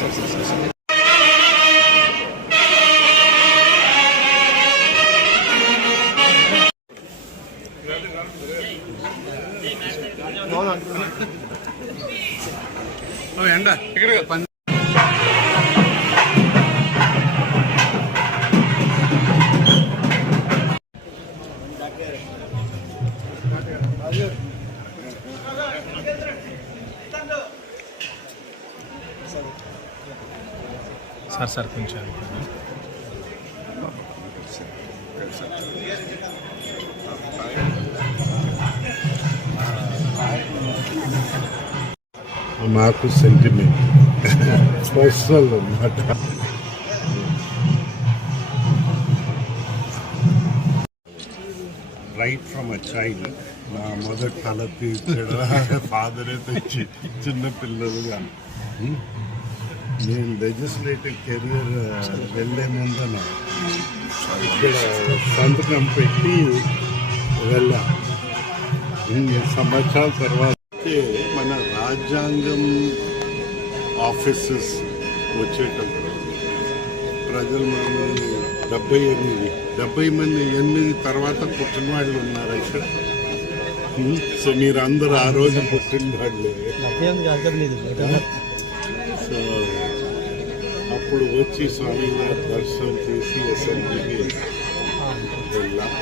so, so, so, so. Sir sir కొంచెం. నాకు sentiment personal అన్నమాట రైట్ ఫ్రమ్ అ చైల్డ్ నా మొదటి తల తీర్చడం ఫాదరే తెచ్చి చిన్న పిల్లలుగా. నేను లెజిస్లేటివ్ కెరియర్ uh, వెళ్ళే ముందన ఇక్కడ సంతకం పెట్టి వెళ్ళా. ఇన్ని సంవత్సరాల తర్వాత మన రాజ్యాంగం ఆఫీసెస్ వచ్చేటప్పుడు ప్రజలు మనల్ని డెబ్బై ఎనిమిది డెబ్బై మంది ఎనిమిది తర్వాత పుట్టిన వాళ్ళు ఉన్నారు ఇక్కడ. సో మీరు అందరూ ఆ రోజు పుట్టిన వాళ్ళే. అప్పుడు వచ్చి స్వామివారి దర్శనం చేసి అసెంబ్లీకి వెళ్ళాం.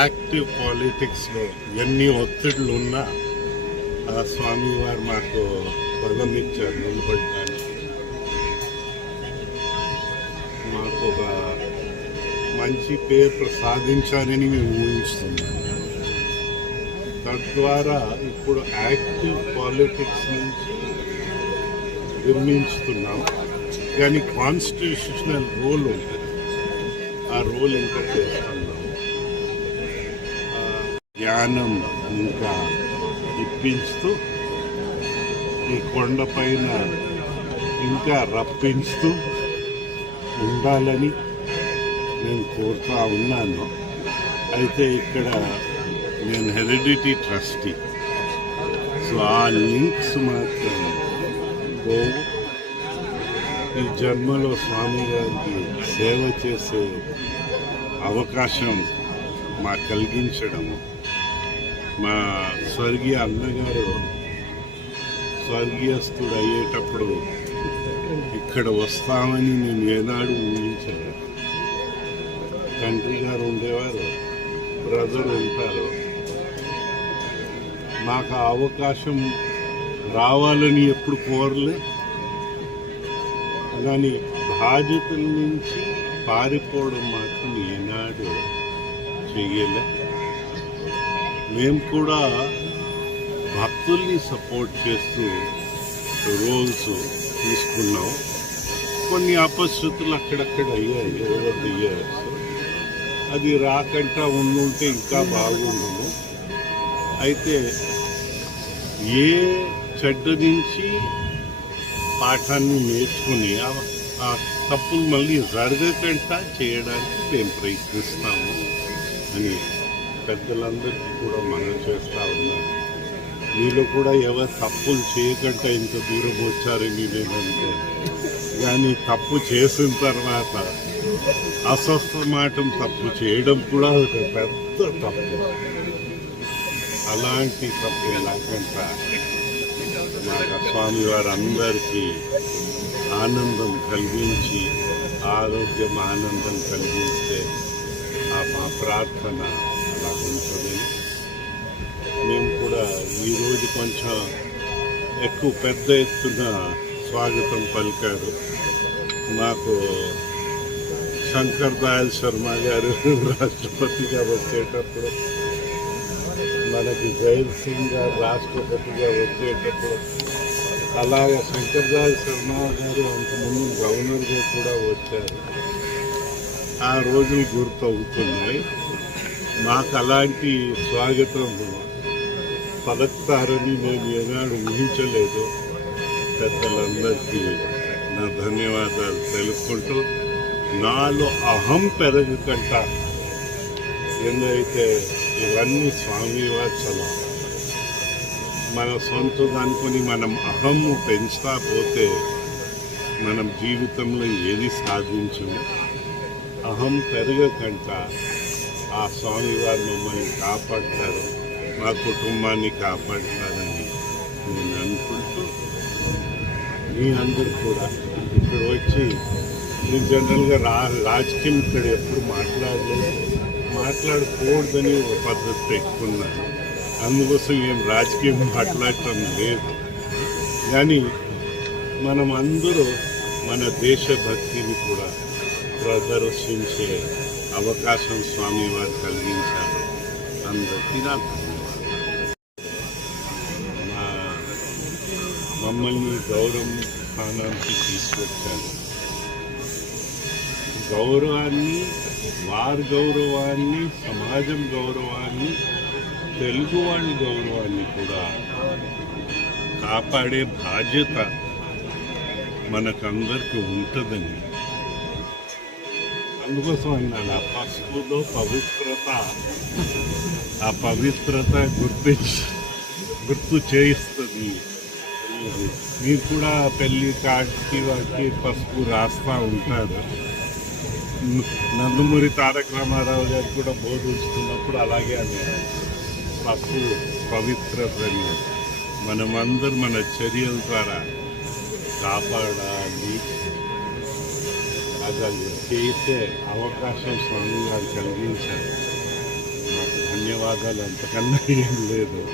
యాక్టివ్ పాలిటిక్స్లో ఎన్ని ఒత్తిడులు ఉన్నా ఆ స్వామివారు మాకు పదం ఇచ్చారు నిలబడడానికి. మాకు ఒక మంచి పేరు సాధించాలని మేము ఊహిస్తున్నాం. తద్వారా ఇప్పుడు యాక్టివ్ పాలిటిక్స్ నుంచి నిర్మించుతున్నాం. కానీ కాన్స్టిట్యూషనల్ రోల్ ఉంటుంది ఆ రోల్ ఇంకా చేస్తున్నాం? జ్ఞానం ఇంకా ఇప్పించుతూ ఈ కొండపైన ఇంకా రప్పించుతూ ఉండాలని నేను కోరుతా ఉన్నాను. అయితే ఇక్కడ నేను హెరిడిటీ ట్రస్టీ. సో ఆ లింక్స్ మాత్రం పోవు ఈ జన్మలో స్వామి గారికి సేవ చేసే అవకాశం మా కలిగించడము మా స్వర్గీయ అన్నగారు స్వర్గీయస్తుడు అయ్యేటప్పుడు ఇక్కడ వస్తామని నేను ఏనాడు ఊహించలేదు. తండ్రి గారు ఉండేవారు బ్రదర్ ఉంటారు. నాకు ఆ అవకాశం రావాలని ఎప్పుడు కోరలే. కానీ బాధ్యతల నుంచి పారిపోవడం మాత్రం ఏనాడు చెయ్యలే. మేము కూడా భక్తుల్ని సపోర్ట్ చేస్తూ రోల్స్ తీసుకున్నాం. కొన్ని అపశృతులు అక్కడక్కడ అయ్యాయి ఓవర్ ది ఇయర్స్ అది రాకుండా ఉండుంటే ఇంకా బాగుండును. అయితే ఏ చెడ్డ నుంచి పాఠాన్ని నేర్చుకుని ఆ- తప్పులు మళ్ళీ జరగకుండా చేయడానికి మేము ప్రయత్నిస్తాము అని పెద్దలందరికీ కూడా మనం చేస్తా ఉన్నాం. మీలో కూడా ఎవరు తప్పులు చేయకుండా ఇంత దూరం వచ్చారు మీదేమంటే కానీ తప్పు చేసిన తర్వాత అస్వస్థమాటం తప్పు చేయడం కూడా ఒక పెద్ద తప్పు. అలాంటి తప్పు ఎలాగంటే స్వామివారు స్వామి అందరికీ ఆనందం కలిగించి ఆరోగ్యం ఆనందం కలిగిస్తే ఆ మా ప్రార్థన అలా ఉంటుందని కూడా ఈరోజు కొంచెం ఎక్కువ పెద్ద ఎత్తున స్వాగతం పలికారు. మాకు శంకర్ దయాల్ శర్మ గారు రాష్ట్రపతిగా వచ్చేటప్పుడు మనకి జైల్ సింగ్ గారు రాష్ట్రపతిగా వచ్చేటప్పుడు అలాగే శంకర్దాస్ శర్మ గారు అంతకుముందు గవర్నర్గా కూడా వచ్చారు. ఆ రోజులు గుర్తవుతున్నాయి. మాకు అలాంటి స్వాగతం పలుకుతారని నేను ఏనాడు ఊహించలేదు. పెద్దలందరికీ నా ధన్యవాదాలు తెలుపుకుంటూ నాలో అహం పెరగకంట. ఎందుకైతే ఇవన్నీ స్వామి వాత్సలం. మన సొంత దానుకొని మనం అహం పెంచుతా పోతే మనం జీవితంలో ఏది సాధించము? అహం పెరగకంట. ఆ స్వామి వారు మమ్మల్ని కాపాడతారు మా కుటుంబాన్ని కాపాడతారని నేను అనుకుంటూ మీ అందరు కూడా ఇక్కడ వచ్చి నేను జనరల్గా రా రాజకీయం ఇక్కడ ఎప్పుడు మాట్లాడలేదు. మాట్లాడకూడదని ఒక పద్ధతి పెట్టుకున్నాను. అందుకోసం ఏం రాజకీయం మాట్లాడటం లేదు. కానీ మనం అందరూ మన దేశభక్తిని కూడా ప్రదర్శించే అవకాశం స్వామి వారు కలిగించారు. అందరికీ నా ధన్యవాదాలు. మమ్మల్ని గౌరవం స్థానానికి తీసుకొచ్చాను గౌరవాన్ని వారి గౌరవాన్ని సమాజం గౌరవాన్ని తెలుగు వాళ్ళ గౌరవాన్ని కూడా కాపాడే బాధ్యత మనకందరికీ ఉంటుందని అందుకోసం అన్నాడు ఆ పసుపులో పవిత్రత ఆ పవిత్రత గుర్తించి గుర్తు చేయిస్తుంది. మీరు కూడా పెళ్ళి కాటికి వాటికి పసుపు రాస్తా ఉంటారు. నందమూరి తారక రామారావు గారు కూడా బోధిస్తున్నప్పుడు అలాగే అన్నారు పసుపు పవిత్రతని మనమందరూ మన చర్యల ద్వారా కాపాడాలి. అది చేసే అవకాశం స్వామి గారు కలిగించారు. నాకు ధన్యవాదాలు. అంతకన్నా ఏం లేదు.